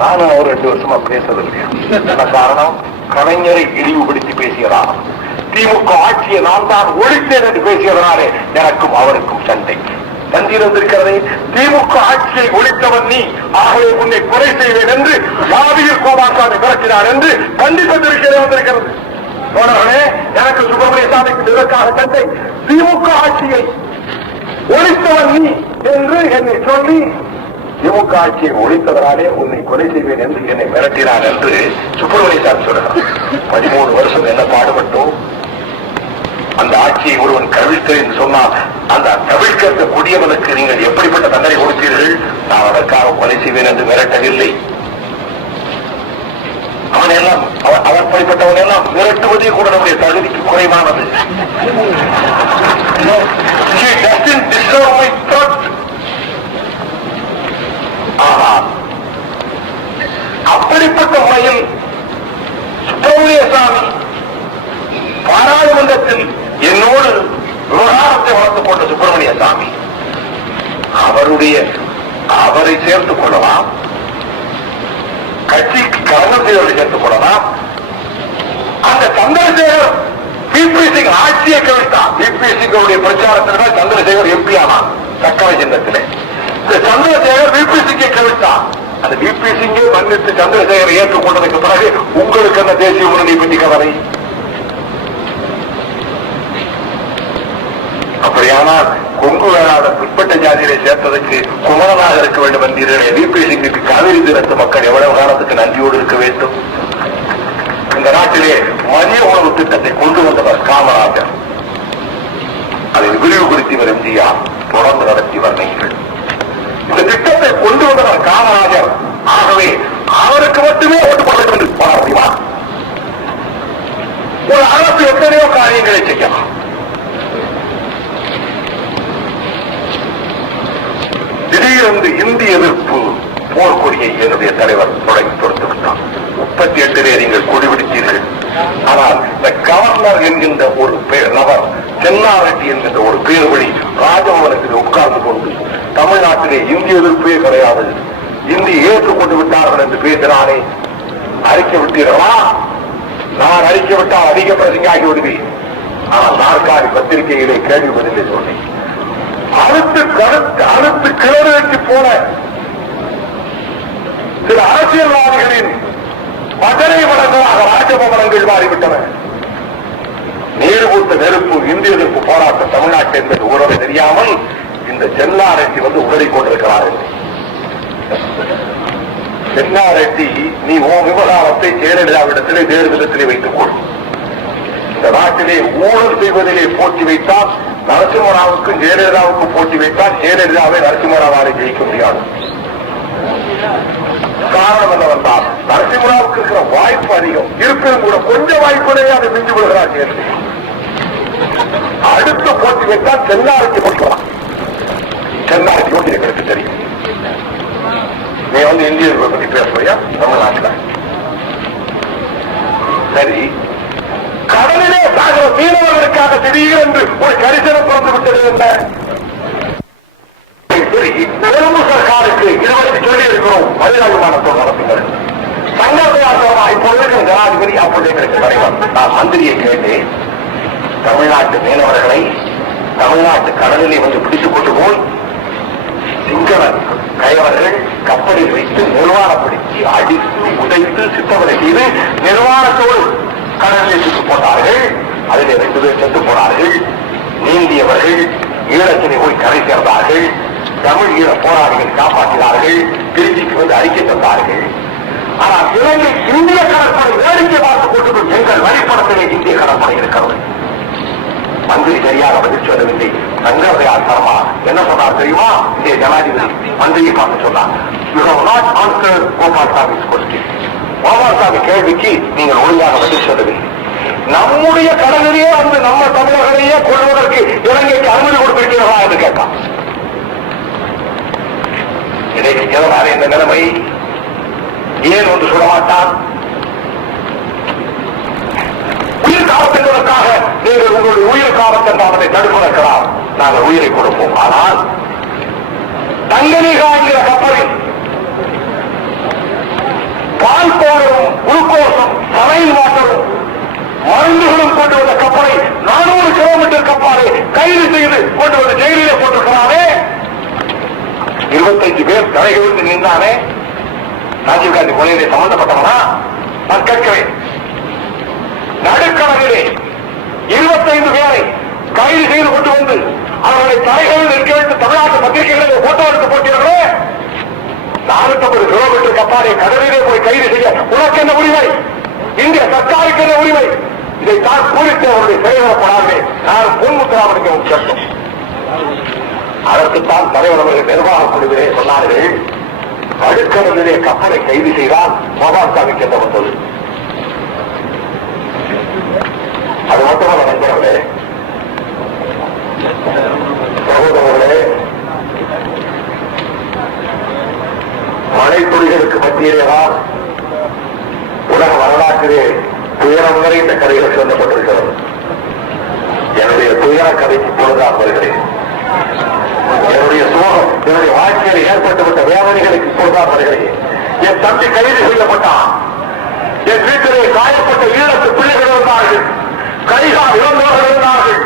நானும் அவர் 2 வருஷமா பேசவில்லையா? என்ன காரணம்? கலைஞரை இழிவுபடுத்தி பேசியதான திமுக ஆட்சியை நான் தான் ஒழித்தேன் என்று பேசியதனாலே எனக்கும் அவருக்கும் சண்டை தந்திருந்திருக்கிறதே. திமுக ஆட்சியை ஒழித்தவன் நீ, ஆகவே உன்னை குறை செய்வேன் என்று ஜாதியில் கோபாசாமி மிரட்டினார் என்று கண்டிப்பட்டிருக்கிறேன் வந்திருக்கிறது. தோழர்களே, எனக்கு சுப்பிரமணிய சாமிக்கு இதற்காக சண்டை. திமுக ஆட்சியை ஒழித்தவன் நீ என்று என்னை சொல்லி திமுக ஆட்சியை ஒழித்தவராலே உன்னை கொலை செய்வேன் என்று என்னை மிரட்டினார் என்று சுப்பிரமணிய சாமி சொல்கிறார். 13 வருஷம் என்ன பாடுபட்டோம். அந்த ஆட்சியை ஒருவன் கவிழ்த்தேன் என்று சொன்னால் அந்த கவிழ்க்க கொடியவனுக்கு நீங்கள் எப்படிப்பட்ட தண்டனை கொடுத்தீர்கள்? நான் அதற்காக கொலை செய்வேன் என்று மிரட்டவில்லை. அவனெல்லாம் அப்படிப்பட்டவன் எல்லாம் மிரட்டுவதே கூட நம்முடைய தகுதிக்கு குறைவானது. ஆனால் அப்படிப்பட்ட முறையில் சுப்பிரமணிய சாமி பாராளுமன்றத்தில் என்னோடு விவகாரத்தை வளர்த்துக் கொண்ட சுப்பிரமணிய சாமி அவரை சேர்த்துக் கொள்ளலாம், கட்சிக்கு கலைஞர்களை சேர்த்துக் கொள்ளலாம். அந்த சந்திரசேகர் பிபி சிங் ஆட்சியை கவிழ்த்தார். பிபி சிங்களுடைய பிரச்சாரத்திற்கு சந்திரசேகர் எம்பி ஆனார் சக்கரை சின்னத்திலே. இந்த சந்திரசேகர் பிபி சிங்கை கவிழ்த்தார். அந்த பிபி சிங்கை மன்னித்து சந்திரசேகர் ஏற்றுக்கொண்டதற்கு பிறகு உங்களுக்கு அந்த தேசிய முன்னணி பற்றி கவலை? அப்படியானால் கொங்கு வேளாளர் பிற்பட்ட ஜாதியை சேர்த்ததற்கு குமரனாக இருக்க வேண்டும் என்கிறீர்கள். பிபி சிங்குக்கு காவிரி தீரத்து மக்கள் எவ்வளவு காலத்துக்கு நன்றியோடு இருக்க வேண்டும்? இந்த நாட்டிலே மதிய உணவு திட்டத்தை கொண்டு வந்தவர் காமராஜர், அதை விரிவுபடுத்தியவர் எம்ஜிஆர், தொடர்ந்து நடத்தியவர் நீங்கள். இந்த திட்டத்தை கொண்டு வந்தவர் காமராஜர். ஆகவே அவருக்கு மட்டுமே ஓட்டு போட வேண்டும் என்று சொல்ல முடியுமா? ஒரு அரசு எத்தனையோ காரியங்களை செய்யலாம். திடீரென்று இந்திய எதிர்ப்பு போர்க்கொடியை என்னுடைய தலைவர் தொடங்கி கொடுத்து விட்டார். 38 நீங்கள் கொடிபிடித்தீர்கள். ஆனால் இந்த கவர்னர் என்கின்ற ஒரு நபர், சென்னாரெட்டி என்கின்ற ஒரு பேர் வழி ராஜபவனத்தில் உட்கார்ந்து கொண்டு தமிழ்நாட்டிலே இந்திய எதிர்ப்பே கிடையாது, இந்தியை ஏற்றுக்கொண்டு விட்டார்கள் என்று பேசினானே, அறிக்கை விட்டீர்களா? நான் அறிக்கை விட்டால் அதிக பிரசங்க ஆகி விடுவேன். ஆனால் நாற்காலி பத்திரிகையிலே கேள்வி பதிலை சொன்னேன். அடுத்து கிளறி போன சில அரசியல்வாதிகளின் பஜனை மடங்களாக ராஜபவனங்கள் மாறிவிட்டன. நீர் பூத்த நெருப்பு இந்திய எதிர்ப்பு போராட்டம் தமிழ்நாட்டு என்பது உறவை தெரியாமல் இந்த சென்னாரெட்டி உதறி கொண்டிருக்கிறார்கள். சென்னாரெட்டி, நீ உன் விவகாரத்தை ஜெயலலிதாவிடத்திலே வேறு விதத்திலே வைத்துக் கொள். இந்த நாட்டிலே ஊழல் செய்வதிலே போட்டி வைத்தால் நரசிம்மராவுக்கும் ஜெயலலிதாவுக்கும் போட்டி வைத்தால் ஜெயலலிதாவை நரசிம்மராவாலை ஜெயிக்க முடியாது. காரணம் என்னவென்றால் நரசிம்மராவுக்கு இருக்கிற வாய்ப்பு அதிகம் இருப்பினும் கூட கொஞ்சம் வாய்ப்புலேயே அதை மிஞ்சி விடுகிறார் ஜெயலலிதா. அடுத்த போட்டி வைத்தால் சென்னாருக்கு போட்டிக்கலாம். சென்னாருக்கு போட்டி எங்களுக்கு தெரியும். நீ இந்தியர்களை பற்றி பேசுறியா? தமிழ்நாட்டில் சரி, கடலிலே சாகிற மீனவர்களுக்காக திடீரென்று ஒரு கரிசனம் திறந்து விட்டது என்ன? கொழும்பு சர்க்காருக்கு 20 சொல்லி இருக்கிறோம். மனிதாபிமானத்தோடு நடத்துங்கள். சங்கத்தையாசமா இப்பொழுது ஜனாதிபதி, அப்பொழுது எங்களுக்கு தலைவர். நான் மந்திரியை கேட்டேன், தமிழ்நாட்டு மீனவர்களை தமிழ்நாட்டு கடலிலே பிடித்துக் கொண்டு போய் சிங்கள கைவர்கள் கப்பலில் வைத்து நிர்வாணப்படுத்தி அடித்து உதைத்து சித்தவரை செய்து நிர்வாணத்தோடு கடலில் சுட்டு போட்டார்கள். அதிலே 2 பேர் சென்று போனார்கள். நீந்தியவர்கள் ஈழத்தினை போய் கரை சேர்ந்தார்கள். தமிழ் ஈழ போராளிகள் காப்பாற்றினார்கள். திருச்சிக்கு அறிக்கை தந்தார்கள். ஆனால் இலங்கை இந்திய கடற்படை வேடிக்கை பார்த்துக் கொண்டு எங்கள் வழிபடத்திலே இந்திய கடற்படை இருக்கிறது. மந்திரி சரியாக பதில் சொல்லவில்லை. சங்கரதயாள் சர்மா என்ன சொன்னார் தெரியுமா? இந்திய ஜனாதிபதி மந்திரியை பார்த்து சொன்னார், கோபால்சாமி கேள்விக்கு நீங்கள் ஒழுங்காக பதில் சொல்லவில்லை. நம்முடைய கடலிலேயே நம்ம தமிழர்களையே கொள்வதற்கு இலங்கைக்கு அனுமதி கொடுத்திருக்கிறதா என்று கேட்டான். இன்றைக்கு எதனால இந்த நிலைமை? ஏன் ஒன்று சொல்ல மாட்டான்? உயிர் காப்பதற்காக நீங்கள் உங்களுடைய உயிர் காப்பதற்காக தடுப்பதற்கலாம் நாங்கள் உயிரை கொடுப்போம். ஆனால் தங்கநீகா என்கிற கப்பலில் நைல் வாட்டரும் மருந்துகளும் கொண்டு வந்த கப்பலை 400 கிலோமீட்டர் கப்பாலை கைது செய்து கொண்டு வந்து ஜெயிலே போட்டிருக்கிறானே. 25 பேர் தலைகளுக்கு நின்றானே. ராஜீவ்காந்தி கொலையிலே சம்பந்தப்பட்டவனா? நான் கேட்கிறேன். நடுக்கடலிலே 25 பேரை கைது செய்து கொண்டு வந்து அவர்களை தலைகளில் நிற்க வைத்து தமிழ்நாட்டு பத்திரிகைகளில் போட்டோ எடுத்து போட்டீர்களே. 450 கிலோமீட்டர் கப்பாலை கடலிலே போய் கைது செய்ய உனக்கு என்ன உரிமை? இந்திய சர்க்காருக்கு என்ன உரிமை? இதை தான் குறித்து அவருடைய செயல்படாமே நான் பொன்முத்துராமனுக்கு கேட்டோம். அதற்குத்தான் தலைவர் அவர்கள் நிர்வாக குழுவிலே சொன்னார்கள், நடுக்கடலிலே கப்பலை கைது செய்தால் மகாத்மாவுக்கு என்ன வந்தது? அது மட்டுமல்ல நண்பர்களே, சகோதரர்களே, மழைத்துளிகளுக்கு மத்தியிலேதான் உலக வரலாற்றிலே துயரம் நிறைந்த கதைகள் சொல்லப்பட்டிருக்கிறது. என்னுடைய துயர கதைக்கு இப்பொழுதுதான் வருகிறேன். என்னுடைய சோகம், என்னுடைய வாழ்க்கையில் ஏற்பட்டுவிட்ட வேதனைகளுக்கு இப்பொழுதுதான் வருகிறேன். என் தம்பி கைது செய்யப்பட்டான். என் வீட்டிலே காயப்பட்ட ஈழத்து பிள்ளைகள் இருந்தார்கள், கைகால் இழந்தவர்கள் இருந்தார்கள்,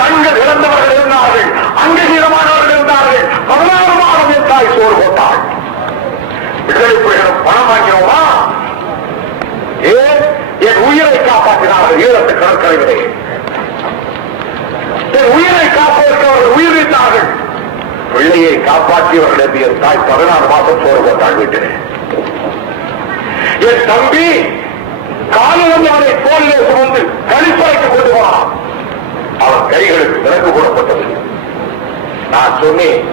கண்கள் இழந்தவர்கள் இருந்தார்கள், அங்கீகரமானவர்கள் இருந்தார்கள். 16 மாதம் என் தாய் சோறு போட்டாள். விடுதலை புலிகளும் பணம் வாங்கினோமா? ஏன் என் உயிரை காப்பாற்றினார்கள்? ஈழத்து கடற்கரைகளே என் உயிரை காப்பதற்கு அவர்கள் உயிர் நீத்தார்கள். பிள்ளையை காப்பாற்றியவர்கள் என்று என் தாய் 14 மாதம் சோறு போட்டாள் வீட்டிலே. என் தம்பி காலில் வந்தவனை தோளிலே சுமந்து கழிப்பறைக்கு கொண்டு போனான். அவன் கைகளுக்கு விலங்கு போடப்பட்டது. நான் சொன்னேன்,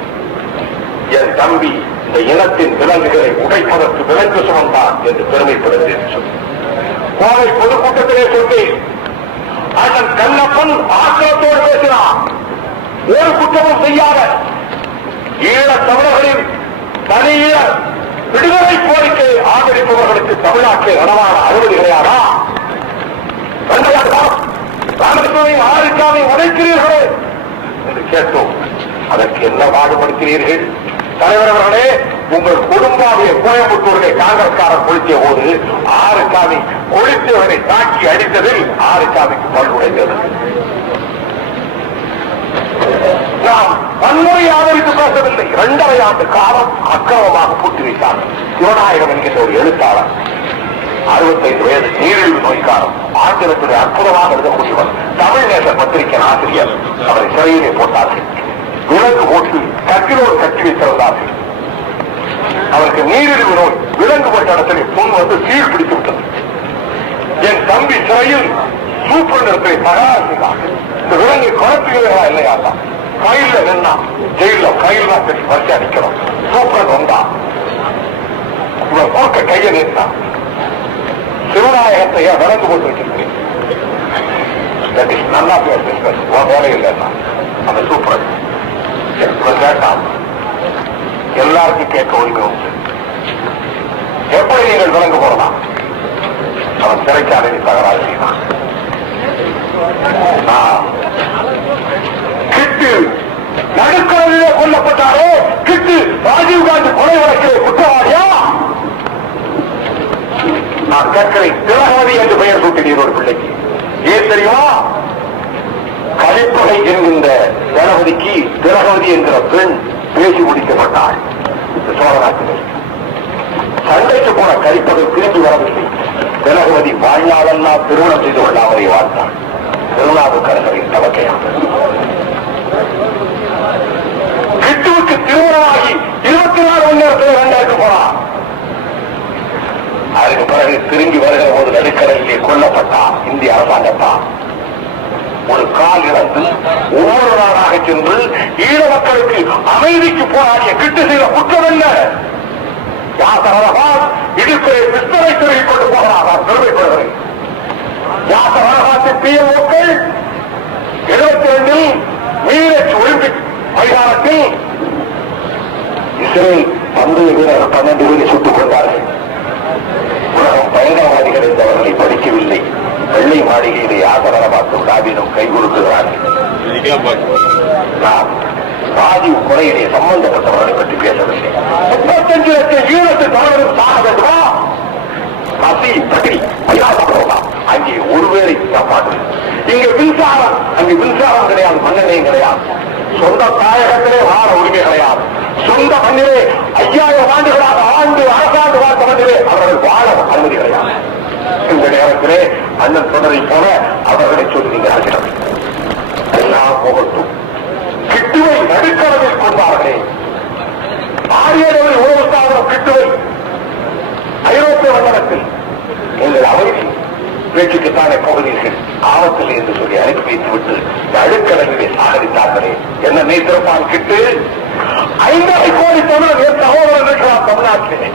என் தம்பி இந்த இனத்தின் விலங்குகளை உடைப்பதற்கு விலங்கு சுமந்தான் என்று பெருமைப்படுகிறேன் சொன்னேன். கோவை பொதுக்கூட்டத்திலே சொன்னேன், அண்ணன் கண்ணப்பன் ஆக்கிரத்தோடு பேசினான். ஒரு குற்றமும் செய்யாத ஈழத் தமிழர்களின் தனிய விடுதலை கோரிக்கை ஆதரிப்பவர்களுக்கு தமிழ்நாட்டில் நனவான அனுமதி கிடையாதா? ராமகிருஷ்ணனை ஆதிக்காவை உடைக்கிறீர்களே என்று கேட்டோம். அதற்கு என்ன பாடுபடுத்தினீர்கள்? தலைவர் அவர்களே, உங்கள் குடும்பாவிய கோயம்புத்தூரிலே காங்கிரஸ்காரர் கொளுத்திய போது ஆறுசாமி கொளுத்தியவரை தாக்கி அடித்ததில் ஆறுசாமிக்கு பல்குடைந்தது. நாம் வன்முறை ஆதரித்து பேசவில்லை. 2.5 ஆண்டு காலம் அக்கிரமமாக பூட்டி வைத்தார்கள். சிவநாயகம் என்கின்ற ஒரு எழுத்தாளர், 65 வயது, நீரிழிவு நோய்க்காரர், ஆங்கிலத்துடைய அற்புதமாக எழுதக்கூடியவர், தமிழ் நேச பத்திரிகை ஆசிரியர். அவரை சிறையிலே போட்டார்கள். விலங்கு போட்டு கட்டிலோடு கட்டி வைத்திருந்தார்கள். அவருக்கு நீரிழிவு நோய். விலங்கு போட்ட இடத்தில் பொன் வந்து சீர் பிடித்து விட்டது. என் தம்பி சிறையில் சூப்பர் இடத்தை தகராறு செய்தார்கள். இந்த விலங்கை குழப்புகிறதா இல்லையா? கையில நின்னா ஜெயில கையில் தான் பெற்று வரிசை அடிக்கணும். சூப்பர் வந்தா இவன் போக்க கையை நிறுத்தான். சிவநாயகத்தை விலங்கு போட்டு வச்சிருக்கேன். நல்லா பேசுறேன், வேலை இல்லைன்னா அந்த சூப்பர் கேட்டான். எல்லாருக்கும் கேட்க உரிமை உண்டு. எப்படி நீங்கள் விலங்கு போடலாம்? அவன் சிறைச்சாலை தகராறு செய்தான். கிட்டு நடுக்கடலிலே கொல்லப்பட்டாரோ? கிட்டு ராஜீவ்காந்தி கொலை வழக்கிலே குற்றவாளியா? நான் கேட்கிறேன். திலகவதி என்று பெயர் சூட்டினீர் ஒரு பிள்ளைக்கு. ஏன் தெரியுமா? கலிப்பகை என்கின்ற திலகவதிக்கு திலகவதி என்கிற பெண் பேசி முடிக்கப்பட்டாள். சோழநாட்டில் சண்டைக்கு போன கலிப்பகை திரும்பி வரவில்லை. திலகவதி வாழ்நாளெல்லாம் திருமணம் செய்து கொள்ள அவரை வாழ்ந்தாள். திருநாவுக்கரசரின் தவக்கையாக கிட்டுவுக்கு திருமணமாகி 24 மணி நேரத்தில் 2 போனார். அதுக்கு பிறகு திரும்பி வருகிற போது நடுக்கடலிலே கொல்லப்பட்டார். இந்திய அரசாங்கத்தால் ஒரு கால் இழந்து ஒவ்வொரு நாளாக சென்று ஈழ மக்களுக்கு அமைதிக்கு போராடிய கிட்டு செய்த குற்றம் என்ன? யாசரகால் இடுப்பை பிஸ்தலை திரும்பிக் கொண்டு போகிறார். பெருமைப்படுகிறேன். யாசரகாத்தின் பிஎம்ஓக்கள் 72 மீரட் ஒலிம்பிக் மைதானத்தில் இஸ்ரேல் பந்தய வீரர்கள் 12 பேரை சுட்டுக் கொண்டார்கள். உலகம் பயங்கரவாதிகள் என்றவர்களை படிக்கவில்லை. வெள்ளை மாளிகையிலே ஆதரவு பார்த்து விழாவிலும் கை கொடுக்கிறார்கள். நாம் ராஜீவ் கொலையிலே சம்பந்தப்பட்டவர்களை பற்றி பேசவில்லை. 35 லட்சம் ஈழத்து தமிழரும் சாக வேண்டுமா? பசி பட்டினி ஐயா அங்கே ஒருவேளை சாப்பாடு. இங்க மின்சாரம், அங்கே மின்சாரம் கிடையாது, மண்ணெண்ணையும் கிடையாது. சொந்த தாயகத்திலே வாழ உரிமை கிடையாது. சொந்த மண்ணிலே 5000 ஆண்டுகளாக அரசாண்டு வாழ்ந்த மண்ணிலே அவர்கள் வாழ அனுமதி கிடையாது. இந்த நேரத்திலே அண்ணன் சொன்னதை போல அவர்களை சொல்லுகிறார்கள், எல்லாம் போகட்டும். கிட்டுவை நடுக்கடவில் கொண்டார்களே, ஆரியர்கள் உணவு சாதனம் கிட்டுவை ஐரோப்பிய மண்டலத்தில் எங்கள் அமைதி பேச்சுக்குத்தானே போகிறீர்கள் ஆபத்தில் என்று சொல்லி அனுப்பி வைத்துவிட்டு நடுக்கடலிலே சாகரித்தார்களே, என்ன நீத்திருப்பான் கிட்டு? 5,5 கோடி தமிழர் சகோதரர் இருக்கிறார் தமிழ்நாட்டிலே.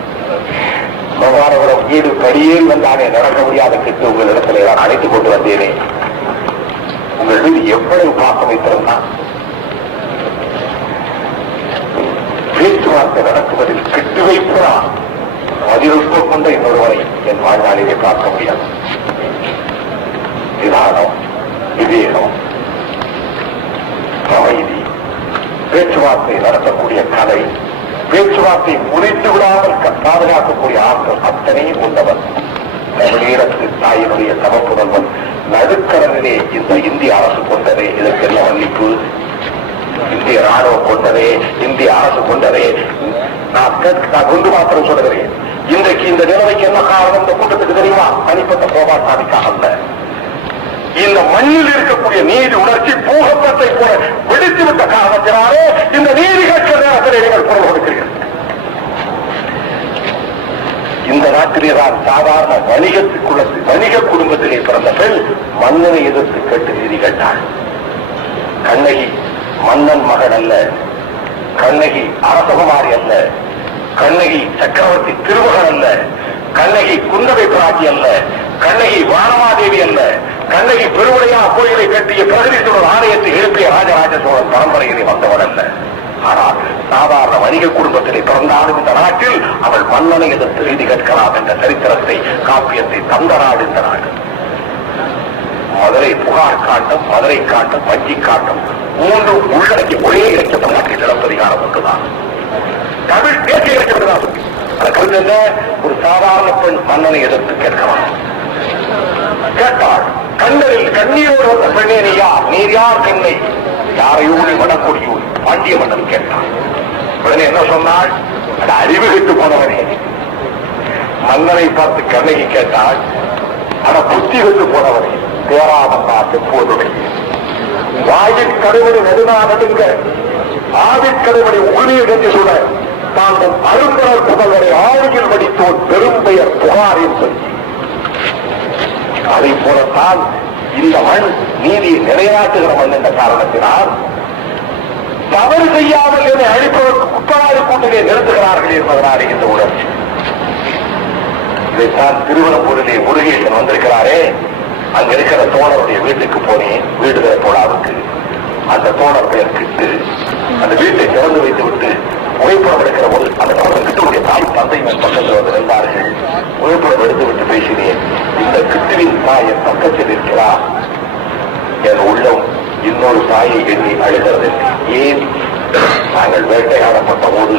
மகானவரம் வீடு படியேறி வந்தானே நடக்க முடியாத கிட்டு உங்களிடத்திலே நான் அழைத்துக் கொண்டு வந்தேனே, உங்கள் மீது எவ்வளவு பாசம் வைத்திருந்தான். பேச்சுவார்த்தை நடத்துவதில் கிட்டு வைப்பதான் பதிலுட்பம் கொண்ட இன்னொருவரை என் வாழ்நாளிலே பார்க்க முடியாது. நிதானம், விவேகம், அமைதி, பேச்சுவார்த்தை நடத்தக்கூடிய கலை, பேச்சுவார்த்தை முறித்து விடாமல் பாதுகாக்கக்கூடிய ஆற்றல் அத்தனையும் உண்டவன் தமிழீழத்து தாயினுடைய சமப்புதல்வன் நடுக்கடலிலே இந்த இந்திய அரசு கொண்டதே. இதற்கு என்ன மன்னிப்பு? இந்திய ராணுவம் கொண்டதே, இந்திய அரசு கொண்டதே. நான் ஒன்று மாத்திரம் சொல்லுகிறேன், இன்றைக்கு இந்த நிலைமைக்கு என்ன காரணம்? இந்த கூட்டத்துக்கு தெரியுமா? தனிப்பட்ட போராட்டாதிக்காக அல்ல, இந்த மண்ணில் இருக்கக்கூடிய நீதி உணர்ச்சி பூகம்பத்தை போல வெடித்துவிட்ட காரணத்தினாலே இந்த நீதி கட்சி நேரத்தில் நீங்கள் குரல் கொடுக்கிறீர்கள். இந்த நாட்டிலே தான் சாதாரண வணிக குடும்பத்திலே பிறந்த பெண் மன்னனை எதிர்த்து கேட்டு நீதி கேட்டாள். கண்ணகி மன்னன் மகன் அல்ல, கண்ணகி அரசகுமாரி அல்ல, கண்ணகி சக்கரவர்த்தி திருமகன் அல்ல, கண்ணகி குந்தவை பிராட்டி அல்ல, கண்ணகி வானமாதேவி அல்ல, கண்ணகி பெருவுடையா கோயிலை கட்டிய பிரகதீஸ்வரர் ஆலயத்தை எழுப்பிய ராஜராஜ சோழன் பரம்பரையிலே வந்தவன் அல்ல. ஆனால் சாதாரண வணிக குடும்பத்திலே பிறந்தாலும் இந்த நாட்டில் அவள் மன்னனை எதிர்த்து நீதி கேட்கலாம் என்ற சரித்திரத்தை, காப்பியத்தை தந்த நாடு இந்த நாடு. மதுரை புகார் காட்டம், மதுரை காட்டம், வஞ்சி காட்டம் மூன்றும் உள்ளடக்கி ஒரே இலக்கிய தமிழ்நாட்டில் நிலப்பதிகாரம் ஒன்றுதான். தமிழ் தேசிய இலக்கியம் அது ஒரு சாதாரண பெண் மன்னனை எதிர்த்து கேட்கலாம். கேட்டாள், கண்ணரில் கண்ணீரோடு வந்த பெண்ணே நீர் யார்? கண்ணை யாரையூரி வடக்கொடியூர் பாண்டிய மன்னன் கேட்டான். உடனே என்ன சொன்னாள்? அறிவு கெட்டு போனவனே. மன்னனை பார்த்து கண்ணகி கேட்டாள், அட புத்தி கெட்டு போனவனே, தேராமந்தா எப்போதுடைய வாயில் கடுவடி நெடுநா நடுங்க, ஆவின் கடுவடி உகுநீர் என்று சொல்ல தாங்கள் அரும்புணர் புகழ்வரை ஆழியில் வடித்தோன் பெரும் பெயர் புகார் என்பது. அதை போலத்தான் இந்த மண் நீதியை நிலைநாட்டுகிற மண் என்ற காரணத்தினால் தவறு செய்யாமல் என்னை அழிப்பதற்கு குற்றவாளி கூட்டிலே நிறுத்துகிறார்கள் என்பதனாலே இந்த உணர்ச்சி. இதைத்தான் திருவனந்தபுரிலே முருகேசன் வந்திருக்கிறாரே, அங்க இருக்கிற தோழருடைய வீட்டுக்கு போனேன், வீடு போடாவுக்கு. அந்த தோழர் பெயர் கிட்டு. அந்த வீட்டை திறந்து வைத்து விட்டு புகைப்படம் எடுக்கிற போது அந்த தோழர் கிட்டுடைய தாய் தந்தை பக்கத்தில் வந்து இருந்தார்கள். புகைப்படம் எடுத்து விட்டு பேசினேன். இந்த கிட்டுவின் தாய் என் பக்கத்தில் இருக்கிறார். என் உள்ளம் இன்னொரு தாயை எண்ணி அழுகிறது. ஏன்? நாங்கள் வேட்டையாடப்பட்ட போது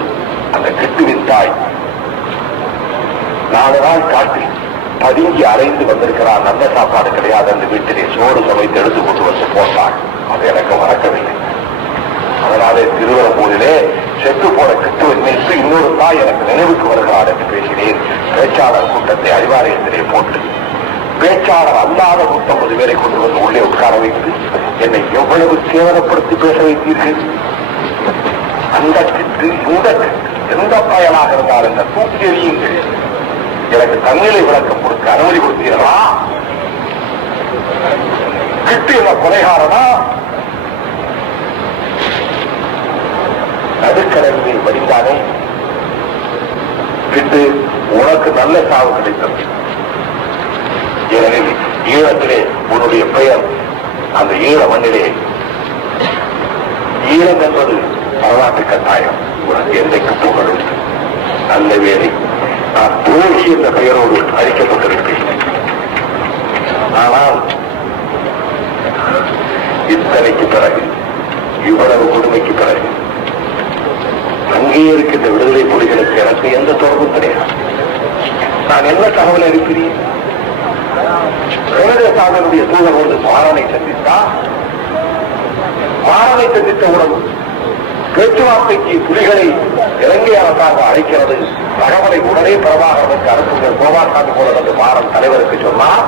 அந்த கிட்டுவின் தாய் 4 நாள் காட்டில் பதுங்கி அலைந்து வந்திருக்கிறார். நல்ல சாப்பாடு கிடையாது. அந்த வீட்டிலே சோறு சமைத்து எடுத்து கொண்டு வந்து போட்டாள். அது எனக்கு மறக்கவில்லை. அதனாலே திருவரம்பூரிலே செத்து போன கிட்டுவின் மீது இன்னொரு தாய் எனக்கு நினைவுக்கு வருகிறார் என்று பேசினேன். பேச்சாளர் கூட்டத்தை அறிவாலயத்திலே போட்டு பேச்சாளர் அல்லாத 150 பேரை கொண்டு வந்து உள்ளே உட்கார வைத்து என்னை எவ்வளவு சேவனப்படுத்தி பேச வைத்தீர்கள். அந்த கிட்டு இந்த எந்த பயனாக இருந்தால் என்ற தூக்கி எறியுங்கள். எனக்கு தன்னிலை விளக்கம் கொடுக்க அனுமதி கொடுத்தீர்களா? கிட்டு என்ன கொலைகாரனா? நடுக்கடலில் வடிந்தானே கிட்டு, உனக்கு நல்ல சாவு கிடைத்தது. ஏனெனில் ஈழத்திலே உன்னுடைய பெயர் அந்த ஈழ மண்ணிலே, ஈழம் என்பது வரலாற்று கட்டாயம், உனக்கு என்றைக்கு புகழும். நல்ல வேலை, நான் துரோகி என்ற பெயரோடு அழிக்கப்பட்டிருப்பேன். ஆனால் இத்தனைக்கு பிறகு, இவ்வளவு கொடுமைக்கு பிறகு அங்கே இருக்கின்ற விடுதலை புலிகளுக்கு எனக்கு எந்த தொடர்பும் கிடையாது. நான் என்ன தகவல் அனுப்பினேன்? பிரதேசாவினுடைய தூதர் வந்து மாறனை சந்தித்தார். மாறனை சந்தித்தவுடன் பேச்சுவார்த்தைக்கு புலிகளை இலங்கை அரசாங்கம் அழைக்கிறது, தகவலை உடனே பிரபாகரனுக்கு அனுப்புங்கள், கோபாசாமி போல என்று மாறன் தலைவருக்கு சொன்னார்.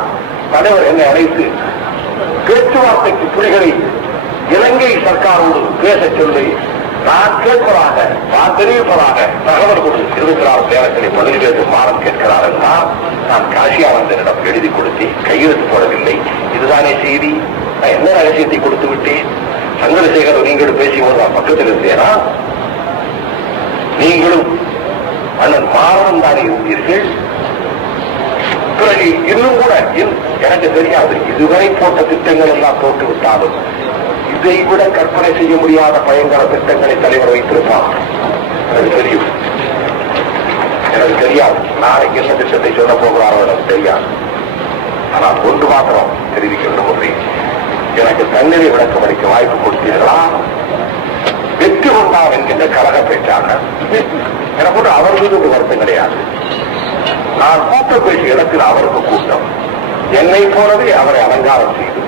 தலைவர் என்னை அழைத்து பேச்சுவார்த்தைக்கு புலிகளை இலங்கை சர்க்காரோடு பேச சொல்லி நான் கேட்பதாக, நான் தெரிவிப்பதாக தகவல் கொடுத்து 24 நேரத்தில் பதில் பேசும் மாறன் கேட்கிறார் என்றால் நான் காசியானந்தனிடம் எழுதி கொடுத்து கையெழுத்து போடவில்லை. இதுதானே செய்தி. நான் என்ன ரகசியத்தை கொடுத்து விட்டேன்? சந்திரசேகர் நீங்களும் பேசியோடு நான் பக்கத்தில் இருந்தேனா? நீங்களும் அண்ணன் மாறன் தானே இருந்தீர்கள். பிறகு இன்னும் கூட எனக்கு தெரியாது, இதுவரை போட்ட திட்டங்கள் எல்லாம் போட்டு விட்டாலும் இதை விட கற்பனை செய்ய முடியாத பயங்கர திட்டங்களை தலைவர் வைத்திருப்பார். எனக்கு தெரியும். எனக்கு தெரியாது நாளைக்கு என்ன திட்டத்தை சொல்ல போகிறாரோ எனக்கு தெரியாது. ஆனால் ஒன்று மாத்திரம் தெரிவிக்க விரும்புகிறேன். எனக்கு தண்ணீரை விளக்கம் அளிக்க வாய்ப்பு கொடுத்தீர்களா? வெற்றி கொண்டாம் என்கின்ற கழக பேச்சாளர் எனக்கு கூட அவர் மீது ஒரு வருத்தம் கிடையாது. நான் கூட்டம் பேசிய இடத்தில் அவருக்கு கூட்டம், என்னை போலவே அவரை அலங்காரம் செய்து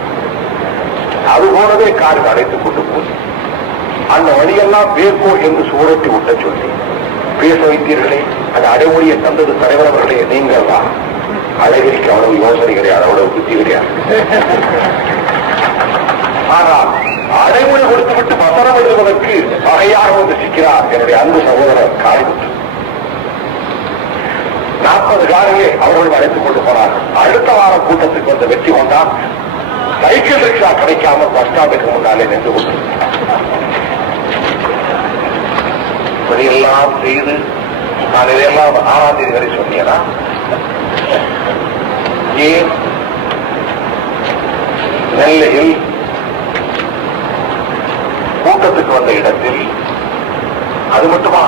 அதுபோலவே காரில் அழைத்துக் கொண்டு போய் அந்த வழியெல்லாம் பேர்கோ என்று சூழட்டி விட்ட சொல்லி பேச வைத்தீர்களே, அந்த அடைமொழியை தந்தது தலைவர் அவர்களே நீங்கள் தான். அழகிரிக்கு அவ்வளவு யோசனை கிடையாது, அவ்வளவு புத்தி கிடையாது. ஆனால் அடைமொழி கொடுத்துவிட்டு வசனம் எழுதுவதற்கு வகையாக வந்து சிக்கிறார் என்னுடைய அன்பு சகோதரர் காளிமுத்து. 40 காரிலே அவர்கள் அழைத்துக் கொண்டு போனார்கள். அடுத்த வாரம் கூட்டத்துக்கு வந்த வெற்றி கொண்டால் சைக்கிள் ரிக்ஷா கிடைக்காமல் பஸ் ஸ்டாண்டுக்கு முன்னாலே நின்று கொண்டு இப்படியெல்லாம் செய்து நான் இதையெல்லாம் 6ஆம் தேதி வரை சொன்னேனா? ஏன் நெல்லையில் கூட்டத்துக்கு வந்த இடத்தில் அது மட்டுமா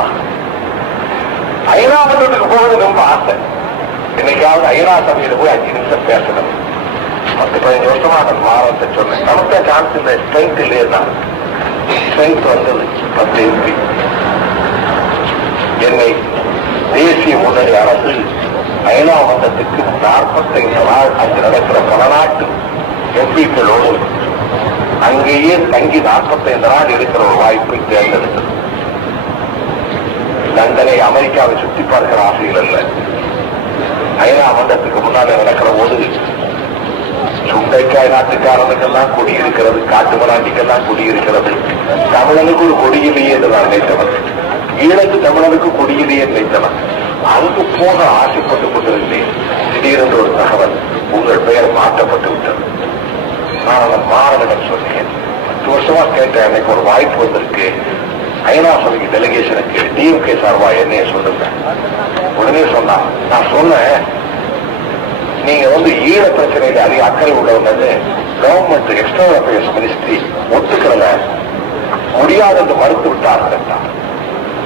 ஐநா மன்றத்துக்கு போவது ரொம்ப ஆசை. என்னைக்காவது ஐநா சபையில் போய் 5 நிமிஷம் பேசணும். 10-15 வருஷமா நான் மாறத்தை சொன்னேன். நமக்கு சான்ஸ் இல்லை, ஸ்ட்ரென்த் இல்லையே தான். ஸ்ட்ரென்த் வந்தது 10 MP. என்னை தேசிய முன்னணி அரசு ஐநா மன்றத்துக்கு 45 நாள் அங்கு நடக்கிற பல நாட்டு எம்பிக்களோடு அங்கேயே தங்கி 45 நாள் இருக்கிற ஒரு வாய்ப்பை தேர்ந்தெடுத்தது. லண்டனை அமெரிக்காவை சுற்றி பார்க்கிற ஆசையில் அல்ல, ஐநா மன்றத்துக்கு முன்னாலே நடக்கிற போது சுண்டைக்காய் நாட்டுக்காரனுக்கெல்லாம் கொடி இருக்கிறது, காட்டு மராட்டிக்கெல்லாம் கொடி இருக்கிறது, தமிழனுக்கு ஒரு கொடியிலேயே என்று நான் நினைத்தவன், ஈழத்து தமிழனுக்கு கொடியிலேயே நினைத்தவன். அங்கு போக ஆசைப்பட்டுக் கொண்டிருந்தேன். திடீரென்று ஒரு தகவல், உங்கள் பெயர் மாற்றப்பட்டு விட்டது. நான் அந்த மாறனிடம் சொன்னேன், 10 வருஷமா கேட்ட எனக்கு ஒரு வாய்ப்பு வந்திருக்கு, ஐநா சபைக்கு டெலிகேஷனுக்கு டிஎம்கே சார்பா என்னைய சொல்லுங்க. உடனே சொன்னா, நான் சொன்னேன் நீங்க ஈழ பிரச்சனையில அதிக அக்கறை உள்ளவங்க கவர்மெண்ட் எக்ஸ்டர்னல் அஃபேர்ஸ் மினிஸ்ட்ரி ஒத்துக்கிறத முடியாது என்று மறுத்து விட்டார்கள்.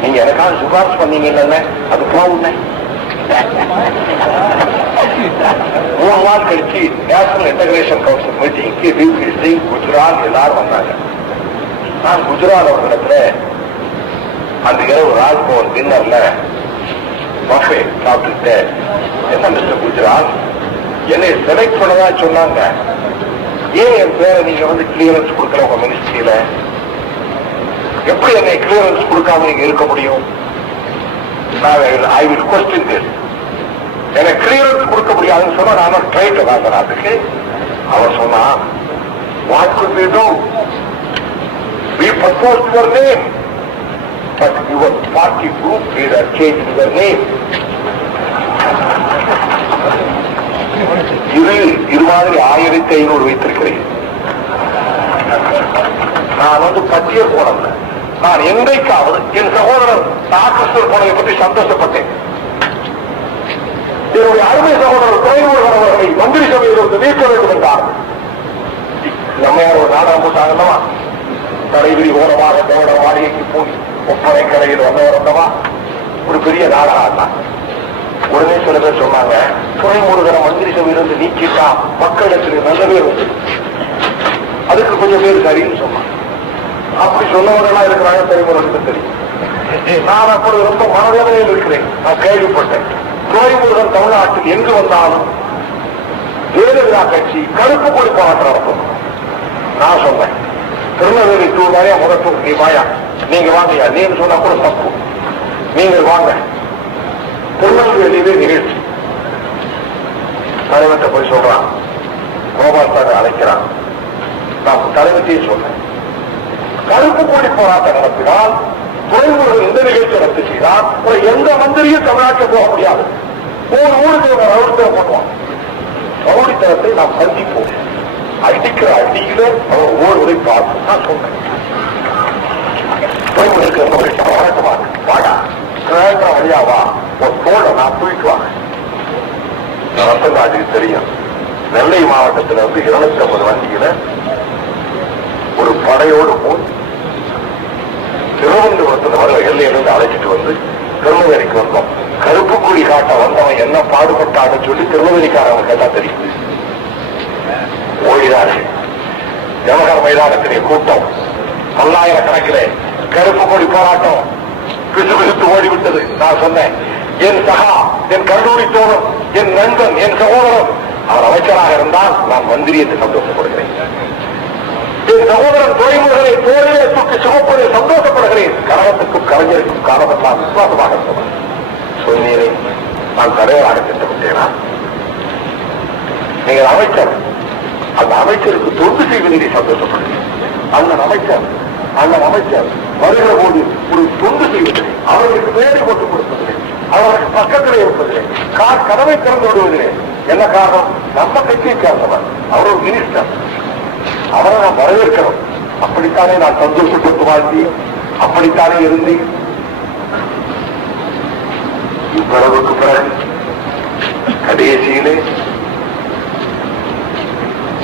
நீங்க எனக்காக சிபாரிசு பண்ணீங்கன்னு அது போகுங்க. 3 நாள் கழிச்சு நேஷனல் இன்டகிரேஷன் கவுன்சில் மீட்டிங்க்கு குஜராத் எல்லாரும் வந்தாங்க. நான் குஜராத் அவர்களிடத்துல அந்த இரவு ராஜ்பவன் டின்னர்ல பஃபே சாப்பிட்டு, என்ன மிஸ்டர் குஜராத் என்னை செலக்ட் பண்ணதா சொன்னாங்க, ஏன் என் பேரை நீங்க கிளியரன்ஸ் கொடுக்கல உங்க மினிஸ்ட்ரியில? எப்படி என்னை கிளியரன்ஸ் கொடுக்காம நீங்க இருக்க முடியும்? I will question this. எனக்கு கிளியரன்ஸ் கொடுக்க முடியாதுன்னு சொன்னா நான் ட்ரைட் வாங்க நாட்டுக்கு. அவர் சொன்னா, what could we do? We proposed your name, but your party group leader changed your name. இது மாதிரி 1500 வைத்திருக்கிறேன். நான் பட்டியல் போடல. நான் என்றைக்காவது என் சகோதரர் கிருஷ்ணர் போனதை பற்றி சந்தோஷப்பட்டேன். என்னுடைய அருமை சகோதரர் துறைமுருகன் அவர்களை மந்திரி சபையில் நீக்க வேண்டும் என்றார். நம்ம ஒரு நாடகம் போட்டாங்கல்லவா, தலைவிரி ஓரமாக தேவட மாளிகைக்கு போய் ஒப்பனை கரையில் வந்தவரந்தவா ஒரு பெரிய நாடகம் தான். உடனே சில பேர் சொன்னாங்க, துறைமுருகனை மந்திரி சபையிலிருந்து நீக்கிட்டா மக்களிடத்தில் நல்ல பேர் வந்து அதுக்கு கொஞ்சம் பேர் சரின்னு சொன்னாங்க. அப்படி சொன்னவர்களா இருக்கிறாங்க, துறைமுருகனுக்கு தெரியும். நான் அப்பொழுது ரொம்ப மனவேதனையில் இருக்கிறேன். நான் கேள்விப்பட்டேன், துறைமுருகன் தமிழ்நாட்டில் எங்கு வந்தாலும் ஜெயலலிதா கட்சி கருப்பு கொடி போராட்டம் நடத்தும். நான் சொன்னேன் திருநெல்வேலி டூர்வாயா முதல் நீ வாயா, நீங்க வாங்கயா, நீங்க சொன்னா கூட தப்பு, நீங்கள் வாங்க. திருநெல்வேலியிலே நிகழ்ச்சி தலைவர்கிட்ட போய் சொல்றான், கோபால் சார் அழைக்கிறான். நான் தலைவர்த்தையும் சொன்னேன், கருப்பு கொடி போராட்டம் நடத்தினால் துறைமுருகன் எந்த நிகழ்ச்சி ரத்து செய்தால் எந்த மந்திரியும் தமிழ்நாட்டில் போக முடியாது. ஒரு ஊருக்கு ஒரு ரவுடித்தனம் பண்ணுவான். ரவுடித்தனத்தை நாம் சந்திப்போம். அடிக்கிற அடியில அவர் ஒவ்வொருவரை பார்த்து நான் சொன்னேன், வழியாவா ஒரு தோழ நான் தூக்கிவாங்க. ரத்தங்காட்டுக்கு தெரியும், நெல்லை மாவட்டத்தில் 250 வண்டியில ஒரு படையோடு போய் திருவனந்தபுரத்தில் வர எல்லையிலிருந்து அழைச்சிட்டு வந்து திருநெல்வேலிக்கு வந்தோம். கருப்பு கொடி காட்ட வந்தவன் என்ன பாடுபட்டான்னு சொல்லி திருநெல்வேலிக்காரவங்க கேட்டா தெரியும். ஓடினார்கள். ஜவஹர் மைதானத்திலே கூட்டம், பல்லாயிரக்கணக்கிலே கருப்பு கொடி போராட்டம் பிசுபிசுத்து ஓடிவிட்டது. நான் சொன்னேன், என் சகா, என் கல்லூரி தோழர், என் நண்பன், என் சகோதரன் அவர் அமைச்சராக இருந்தால் நான் மந்திரி என்று சந்தோஷப்படுகிறேன். என் சகோதரன் துறைமுருகனை தோழிலே தூக்கி சுமப்பதில் சந்தோஷப்படுகிறேன். கழகத்துக்கும் கலைஞருக்கும் காரணமெல்லாம் விசுவாசமாக இருந்தவர். சொன்னீரே, நான் தலைவராக திட்டமிட்டேனா? நீங்கள் அமைச்சர், அந்த அமைச்சருக்கு தொண்டு செய்வதை சந்தோஷப்படுகிறேன். அண்ணன் அமைச்சர் வருகிற போது ஒரு தொண்டு செய்வதில்லை, அவர்களுக்கு மேலே போட்டுக் கொடுப்பதில்லை, அவர்களுக்கு பக்கத்திலே இருப்பதில்லை, கதவை திறந்து விடுவதில்லை. என்ன காரணம்? நம்ம கட்சியை சேர்ந்தவர், அவர் ஒரு மினிஸ்டர், அவரை நான் வரவேற்கிறோம். அப்படித்தானே நான் சந்தோஷப்பட்டு வாழ்த்தி, அப்படித்தானே இருந்தேன். இவ்வளவுக்கு பிறகு கடைசியிலே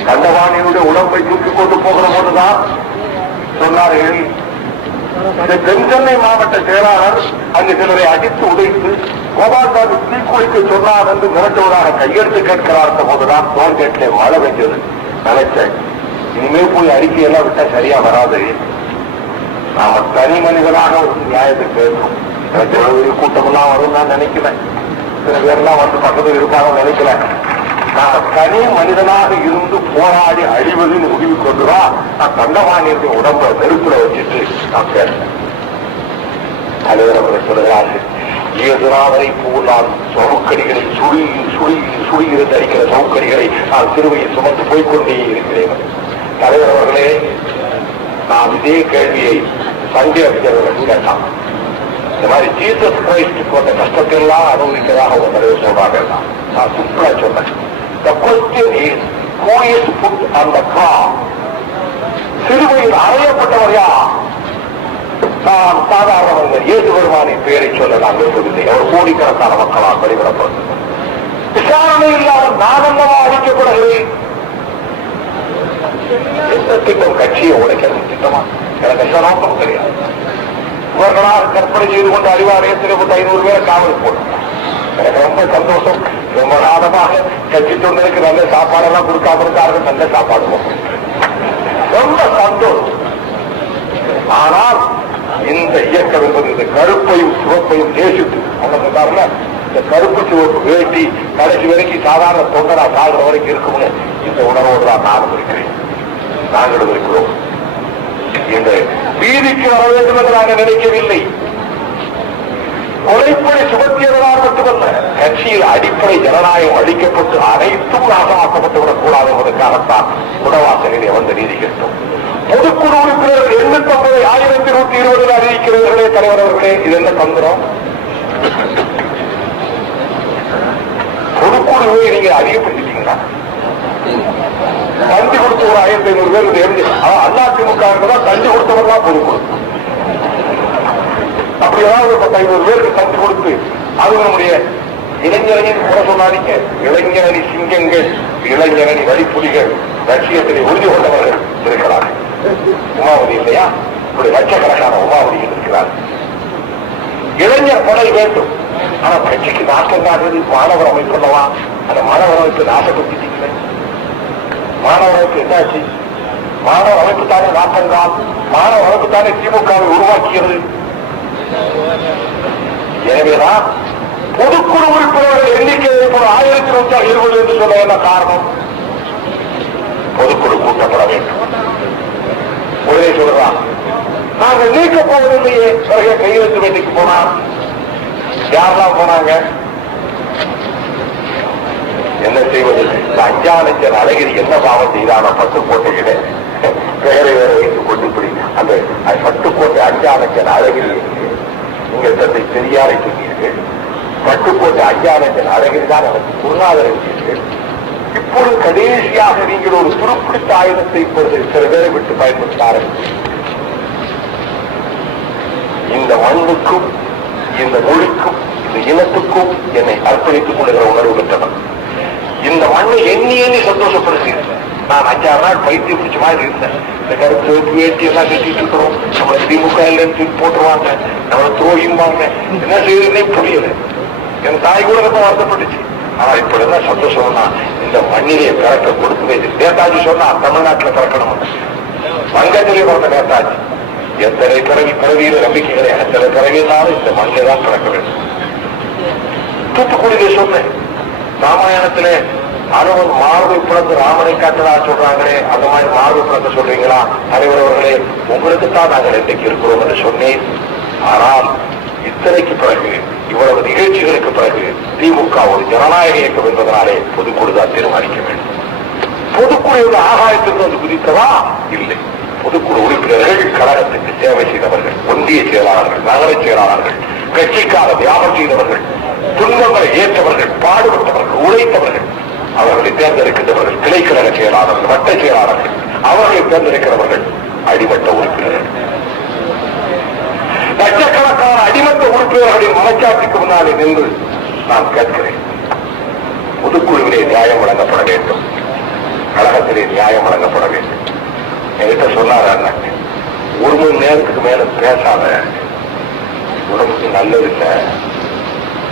தண்டவாணியுடைய உடம்பை தூக்கி கொண்டு போகிற போதுதான் சொன்னார்கள், தென்சென்னை மாவட்ட செயலாளர் அங்கு சிலரை அடித்து உடைத்து கோபால்சாமி தீக்குளிக்க சொன்னார் என்று மிரட்டுவதாக கையெழுத்து கேட்கிறார் போதுதான் டோல்கேட்டிலே மழை பெற்றது. நினைச்சேன், இனிமே போய் அறிக்கையெல்லாம் விட்டா சரியா வராது, நாம தனி மனிதனாக ஒரு நியாயத்தை பேசணும். கூட்டமெல்லாம் வரும் நான் நினைக்கிறேன், சில பேர்லாம் வந்து பக்கத்தில் இருப்பாங்க நினைக்கல. நான் தனி மனிதனாக இருந்து போராடி அழிவதுன்னு முடிவு கொண்டுதான் நான் தண்டவாணியுடைய உடம்பை நெருப்புல வச்சுட்டு நான் பேசுறேன். தலைவர் அவர்கள் சொல்கிறார்கள், ஏதுராவரை போல் நான் சவுக்கடிகளை சுழியிருந்து அடிக்கிற சவுக்கடிகளை நான் சிறுவையில் சுமந்து போய்கொண்டே இருக்கிறேன். தலைவர் அவர்களே, நான் இதே கேள்வியை சண்டே அபிஜர்கள் கேட்டான். இந்த மாதிரி ஜீசஸ் கிரைஸ்ட் போன்ற கஷ்டத்தெல்லாம் அனுபவிக்கிறதாக ஒரு தலைவர் சொல்றாங்க. நான் சிம்பிளா சொன்னேன், the question is who is put on the cross? சிறுவையில் அறையப்பட்டவர் யார்? நான் சாதாரண இயேசு பெருமானை பெயரை சொல்ல நான் விரும்பவில்லை. அவர் கோடிக்கணக்கான மக்களால் வெளிவிடப்பட்டது. விசாரணை இல்லாமல் நான் அல்லவா அளிக்கப்படுகிறேன். எந்த திட்டம் கட்சியை உடைக்கணும் திட்டமா? எனக்கு எந்த நோக்கம் கிடையாது. இவர்களால் கற்பனை செய்து கொண்டு அறிவாலயத்தில் 500 பேரை காவல் போட்டாங்க. எனக்கு ரொம்ப சந்தோஷம். ரொம்ப காலமாக கட்சி தொண்டருக்கு நல்ல சாப்பாடெல்லாம் கொடுக்காம இருக்கார்கள். நல்ல சாப்பாடு ரொம்ப சந்தோஷம். ஆனால் இந்த இயக்கம் என்பது இந்த கருப்பையும் சிவப்பையும் நேசித்து சொன்னார்ல, இந்த கருப்பு சிவப்பு வேட்டி கடைசி வரைக்கும் சாதாரண தொண்டரா சாகிற வரைக்கும் இருக்கும்னு இந்த உணர்வோடு தான் நானும் இருக்கிறேன், நாங்களும் இருக்கிறோம். இந்த வீதிக்கு வர வேண்டும் என்று நாங்கள் நினைக்கவில்லை. கொலைப்படை சுமத்தியவர்களால் மட்டுமல்ல, கட்சியில் அடிப்படை ஜனநாயகம் அளிக்கப்பட்டு அனைத்தும் நாசமாக்கப்பட்டு விடக்கூடாது என்பதற்காகத்தான் குடவாசலிலே வந்து நீதி கேட்டோம். பொதுக்குழு உறுப்பினர்கள் 850,120 அறிவிக்கிறவர்களே தலைவர் அவர்களே, இது என்ன தந்திரம்? பொதுக்குழுவை நீங்க அதிகப்படுத்திட்டீங்களா? தந்தி கொடுத்த ஒரு 1500 பேர் அதிமுக தந்தி கொடுத்தவர்களா பொதுக்குழு. அப்படி ஏதாவது 10,500 பேருக்கு தந்தி கொடுத்து அது நம்முடைய இளைஞரணின்னு கூட சொன்னாதீங்க. இளைஞரணி சிங்கங்கள், இளைஞரணி வழிப்புலிகள் லட்சியத்திலே உறுதி கொண்டவர்கள் இருக்கிறார்கள். உமாவதி இல்லையா? இப்படி லட்சக்கணக்கான உமாவதிகள் இருக்கிறார். இளைஞர் படை வேண்டும். ஆனா கட்சிக்கு நாட்டம் காட்டுறது மாணவர் அமைப்புள்ளவா? அந்த மாணவர் அமைப்பு நாசப்படுத்திட்டீங்களே. மாணவர் அமைப்பு என்னாச்சு? மாணவர் அமைப்பு தானே நாட்டம்தான். மாணவர் அமைப்பு தானே திமுகவை உருவாக்கியது. எனவேதான் பொது பொதுக்குழு உறுப்பினர்கள் எண்ணிக்கை இப்போ 1120 என்று சொல்ல என்ன காரணம்? பொதுக்குழு கூட்டப்பட வேண்டும். உடனே சொல்றான், நாங்கள் நீக்கப் போவதில்லையே. பிறகு கையெழுத்து வேண்டிக்கு போனா யாரெல்லாம் போனாங்க? என்ன செய்வது? அஞ்சாலஞ்சன் அழகிரி என்ன பாவம் செய்தான? பட்டுக்கோட்டையில பெயரை வேற வைத்துக் கொண்டு இப்படி அந்த பட்டுக்கோட்டை அஞ்சாலஞ்சன் அழகிரி நீங்கள் தந்தை பெரியாரை சொன்னீர்கள். பட்டுக்கோட்டை அஞ்சாலஞ்சன் அழகிரி தான் எனக்கு குருநாதர் இருக்கிறீர்கள். இப்பொழுது கடைசியாக நீங்கள் ஒரு துருப்பிடித்த ஆயுதத்தை இப்பொழுது சில பேரை விட்டு பயன்படுத்தார்கள். இந்த மண்ணுக்கும் இந்த மொழிக்கும் இந்த இனத்துக்கும் என்னை அர்ப்பணித்துக் கொள்கிற உணர்வு பெற்றவன். இந்த மண்ணை எண்ணி சந்தோஷப்படுகிறேன். நான் 5-6 நாள் பைத்தியம் பிடிச்ச மாதிரி இருந்தேன். இந்த கருத்து வேட்டி எல்லாம் கட்டிட்டு இருக்கிறோம், நம்மளை திமுக இல்லைன்னு போட்டுருவாங்க, நம்மளை துரோகிம்பாங்க, என்ன செய்யறதுனே புரியல. என் தாய் கூட ரொம்ப வருத்தப்பட்டுச்சு. ஆனா இப்ப என்ன சந்தோஷம்னா, இந்த மண்ணிலே பிறக்க கொடுக்கவே. நேதாஜி சொன்னா தமிழ்நாட்டில் பிறக்கணும். வங்கத்திலே பிறந்த நேதாஜி எத்தனை பிறவியில நம்பிக்கைகளை எத்தனை பிறவியினாலும் இந்த மண்ணை தான் பிறக்க வேண்டும். தூத்துக்குடியிலே சொன்னேன், ராமாயணத்திலே அனுமன் மார்பை பிறந்து ராமனை காட்டுறா சொல்றாங்களே, அந்த மாதிரி மார்பை பிறந்து சொல்றீங்களா? தலைவர் அவர்களே, உங்களுக்குத்தான் நாங்கள் இன்றைக்கு இருக்கிறோம் என்று சொன்னேன். ஆனால் இத்தனைக்கு பிறகு, இவ்வளவு நிகழ்ச்சிகளுக்கு பிறகு திமுக ஒரு ஜனநாயக இயக்கம் என்பதனாலே பொதுக்குழுதான் தீர்மானிக்க வேண்டும். பொதுக்குழு ஆகாயத்திற்கு வந்து குதித்ததா? இல்லை. பொதுக்குழு உறுப்பினர்கள் கழகத்துக்கு சேவை செய்தவர்கள், ஒன்றிய செயலாளர்கள், நகர செயலாளர்கள், கட்சிக்காக தியாகம் செய்தவர்கள், துன்பங்களை ஏற்றவர்கள், பாடுபட்டவர்கள், உழைத்தவர்கள், அவர்களை தேர்ந்தெடுக்கின்றவர்கள், கிளைக்கழக செயலாளர்கள், வட்ட செயலாளர்கள், அவர்களை தேர்ந்தெடுக்கிறவர்கள் அடிமட்ட உறுப்பினர்கள். லட்சக்கணக்கான அடிமட்ட உறுப்பினர்களின் மனச்சாட்சிக்கு முன்னாலே நின்று நான் கேட்கிறேன், பொதுக்குழுவிலே நியாயம் வழங்கப்பட வேண்டும், கழகத்திலே நியாயம் வழங்கப்பட வேண்டும். என்கிட்ட சொன்னார் அண்ணன், 1 மணி நேரத்துக்கு மேல பேசாத, உடம்புக்கு நல்லது இல்லை,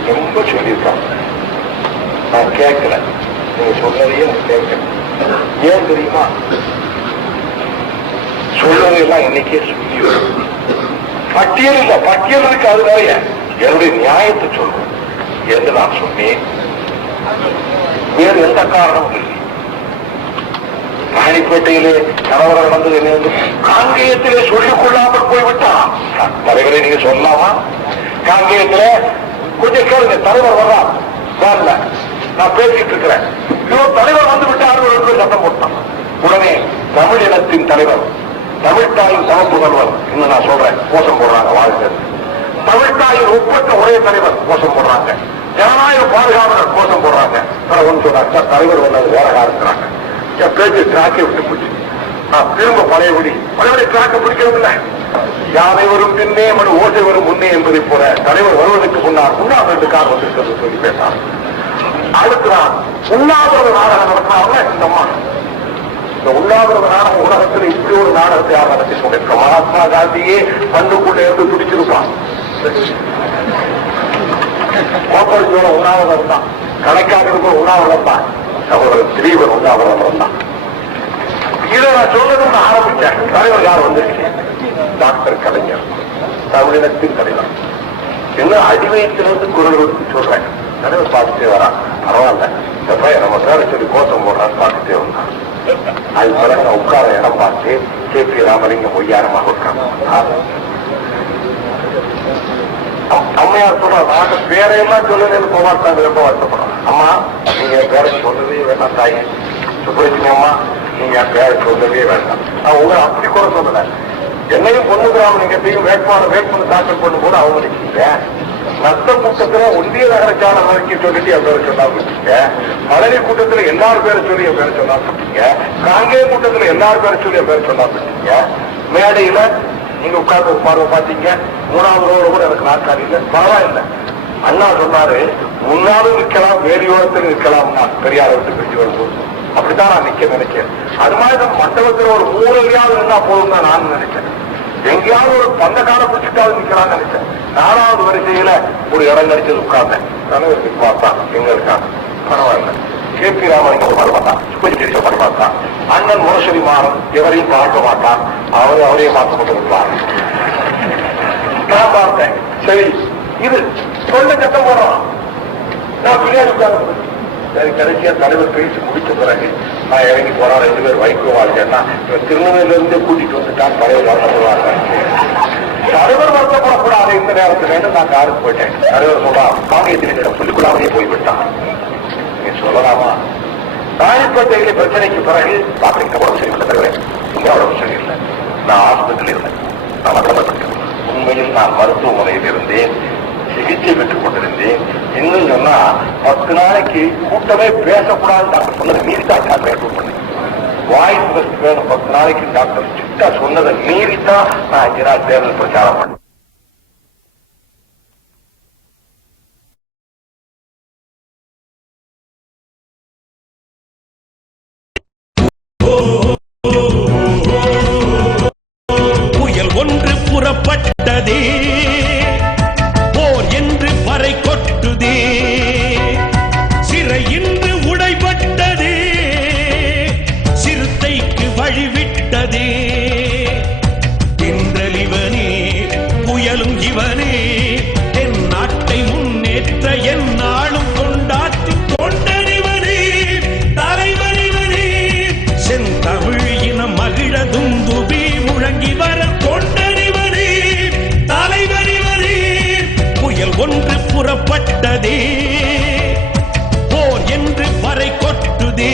ரொம்ப சொல்லியிருக்காங்க. நான் கேட்கல, நீங்க சொன்னதையே நான் கேட்கல. ஏன் தெரியுமா? சொல்றதெல்லாம் இன்னைக்கே சொல்லி பட்டியல் இல்ல, பட்டியல் இருக்கு, அது நிறைய. என்னுடைய நியாயத்தை சொல்றேன் என்று நான் சொன்னேன். வேறு எந்த காரணமும் இல்லை. ராணிப்பேட்டையிலே கலவரம் நடந்தது என்ன? காங்கேயத்திலே சொல்லிக் கொள்ளாமல் போய்விட்டான். தலைவரை நீங்க சொல்லலாமா? காங்கேயத்தில கொஞ்சம் கேளுங்க, தலைவர் வர்றார், வரல, நான் பேசிட்டு இருக்கிறேன், தலைவர் வந்து விட்டார், சட்டம் போட்டான். உடனே தமிழ் இனத்தின் தலைவர், தமிழ்தாயின் சமப்புதல்வர், இன்னும் நான் சொல்றேன், கோஷம் போடுறாங்க. வாழ்க்கை தமிழ்தாயின் ஒப்பற்ற ஒரே தலைவர் கோஷம் போடுறாங்க, ஜனநாயக பாதுகாவலர் கோஷம் போடுறாங்க. ஒன்று சொன்னாங்க, தலைவர் வந்தது வேற இருக்கிறாங்க. என் பேச்சு டிராக்கை விட்டு போச்சு. நான் திரும்ப பழையபடி டிராக்கை பிடிக்கிறதில்லை. யானை வரும் பின்னே மனு ஓசை வரும் முன்னே என்பதை போல தலைவர் வருவதற்கு முன்னால் 2 கார் வந்திருக்கிறது சொல்லி பேசினார். அடுத்து நான் உண்ணாவிரத நாடகம் நடத்தினாங்க. இந்த அம்மா, இந்த உண்ணாவிரத நாடகம் உலகத்தில் இப்படி ஒரு நாடகத்தை யார் நடத்தி கொண்டிருக்க? மகாத்மா காந்தியே பண்டுக்குள்ளே இருந்து துடிச்சிருப்பான். கோப்பரிசோட உண்ணாவிரதம் தான், கணக்காக இருக்கிற உண்ணாவிரதம் தான், சகோதரர் திரீவன் உண்ணாவிரதம் தான். இதை நான் சொல்லணும்னு ஆரம்பிச்சேன். தலைவர் யார் வந்திருக்கேன்? டாக்டர் கலைஞர், தமிழினத்தின் தலைவர். இன்னும் அடிவயத்திலிருந்து குரல் கொடுத்து சொல்றேன். தலைவர் பார்த்துட்டே வரா, பரவாயில்ல, இந்த பையன் நம்ம பேரை சொல்லி கோஷம் போடுறான்னு பார்த்துட்டே வந்தான். அது பிறகு உட்கார இடம் பார்த்து கே.பி. ராமலிங்கம் ஒய்யாரமாக இருக்காங்க. அம்மையார் சொல்ற, நாட்டு பேரையெல்லாம் சொல்லணும்னு போவாட்டாங்க, ரொம்ப வருத்தப்படுறோம். அம்மா, நீங்க என் பேரை சொல்லவே வேண்டாம், தாயே சுப்பலட்சுமி அம்மா, நீங்க என் பேரை சொல்லவே வேண்டாம். நான் உங்களை அப்படி கூட சொல்லல. என்னையும் பொண்ணுகிறாம நீங்க வேட்புமனு தாக்கல் பண்ணும் போது அவமதிச்சீங்க. நத்த கூட்டத்துல ஒன்றிய நகரச்சாலை வரைக்கும் சொல்லிட்டு என் பேரை சொல்லாமட்டீங்க. பழனி கூட்டத்துல எல்லாரும் பேரை சொல்லி என் பேரை சொல்லாமட்டீங்க. காங்கேய கூட்டத்துல எல்லாரும் பேரை சொல்லி என் பேரை சொல்லாமட்டீங்க. மேடையில நீங்க உட்கார்ந்து ஒரு பார்வை பார்த்தீங்க, 3வது ரோடு கூட எனக்கு நாற்காலி இல்லை, பரவாயில்லை. அண்ணா சொன்னாரு, முன்னாலும் நிற்கலாம், வேலியோரத்தில் நிற்கலாம்னா பெரியாரை விட்டு பிரிஞ்சு வரும்போது. அப்படித்தான் நான் நிக்க நினைக்கிறேன். அது மாதிரி நம்ம மண்டபத்தில் ஒரு 3 அடியாவது இருந்தா போதும் தான் நான் நினைச்சேன். எங்கேயாவது ஒரு பந்த கால பிடிச்சிட்டாவது நிக்கலாம்னு நினைச்சேன். 4வது வரிசையில ஒரு இடம் கிடைச்சது உட்கார்ந்தேன். தலைவருக்கு பார்த்தான், எங்க இருக்காங்க, பரவாயில்ல. கே.பி. ராமலிங்கம் வரமாட்டான், சுப்பேஸ்வர வரமாட்டான், அண்ணன் முரசொலி மாறன் எவரையும் பார்க்க மாட்டான், அவரையே பார்த்து கொண்டிருப்பார். நான் பார்த்தேன், சரி இது சொல்ல சட்டம் போடுறான், சரி, கடைசியா தலைவர் பேசி முடிச்ச பிறகு நான் இறங்கி போனா 2 பேர் வைகோ வாழ்க்கைன்னா திருநெல்வேலியில இருந்து கூட்டிட்டு வந்துட்டான் தலைவர் வருத்தப்படுவாங்க. தலைவர் வருத்தப்படக்கூடாது இந்த நேரத்துல நான் காருக்கு போயிட்டேன். தலைவர் சொல்றான் மானியத்தினிடம் சொல்லிக்கொள்ளாமலே போய்விட்டான். நீ சொல்லலாமா? ராணிப்பேட்டையில பிரச்சனைக்கு பிறகு பாக்குறீங்க உடம்பு சரியில்லை தலைவர், இங்க உடம்பு சரியில்லை, நான் ஆஸ்பத்திரியில் இருந்தேன், நான் மரணப்பட்டேன். உண்மையில் நான் மருத்துவமனையில் இருந்தேன், சிகிச்சை பெற்றுக் கொண்டிருந்தேன். இன்னும் சொன்னா 10 நாளைக்கு கூட்டமே பேசக்கூடாது டாக்டர் சொன்னதை மீறித்தான் நான் பேச பண்ணேன். வாய்ஸ் ரெஸ்ட் வேணும் 10 நாளைக்கு டாக்டர் ஸ்ட்ரிக்டா சொன்னதை மீறித்தான் நான் 5 நாள் தேர்தல் பிரச்சாரம் பண்ணேன். புயல் ஒன்று புறப்பட்டதே, போர் என்று பறை கொட்டுதே, சிறை இன்று உடைபட்டதே, சிறுத்தைக்கு வழிவிட்டதே. தென்றல் இவனே, புயலும் இவனே, என் நாட்டை முன்னேற்ற என் நாளும் கொண்டாற்றும் தொண்டனிவனே, தலைவர் இவனே, செந்தமிழ் இனம் மகிழ துந்துபி முழங்கி வர தொண்டனிவனே, தலைவர் இவனே. புயல் ஒன்று புறப்பட்டதே, போர் என்று பறை கொட்டுதே.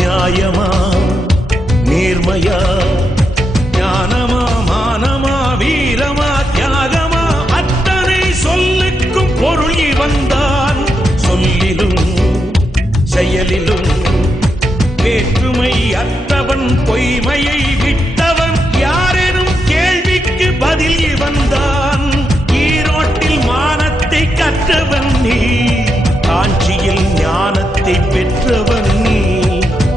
நியாயமா நேர்மையா ஞானமா மானமா வீரமா தியாகமா அத்தனை சொல்லுக்கும் பொருள் இவன்தான். சொல்லிலும் செயலிலும் வேற்றுமை அற்றவன், பொய்மையை விட்டவன், யாரெனும் கேள்விக்கு பதில் இவன்தான். ஈரோட்டில் மானத்தை கற்றவன் நீ, காஞ்சியில் ஞானத்தை பெற்றவன் நீ,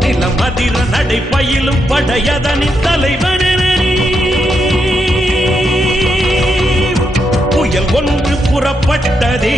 நிலமதிர நடை பயிலும் படையதனின் தலைவனென நீ. புயல் ஒன்று புறப்பட்டதே,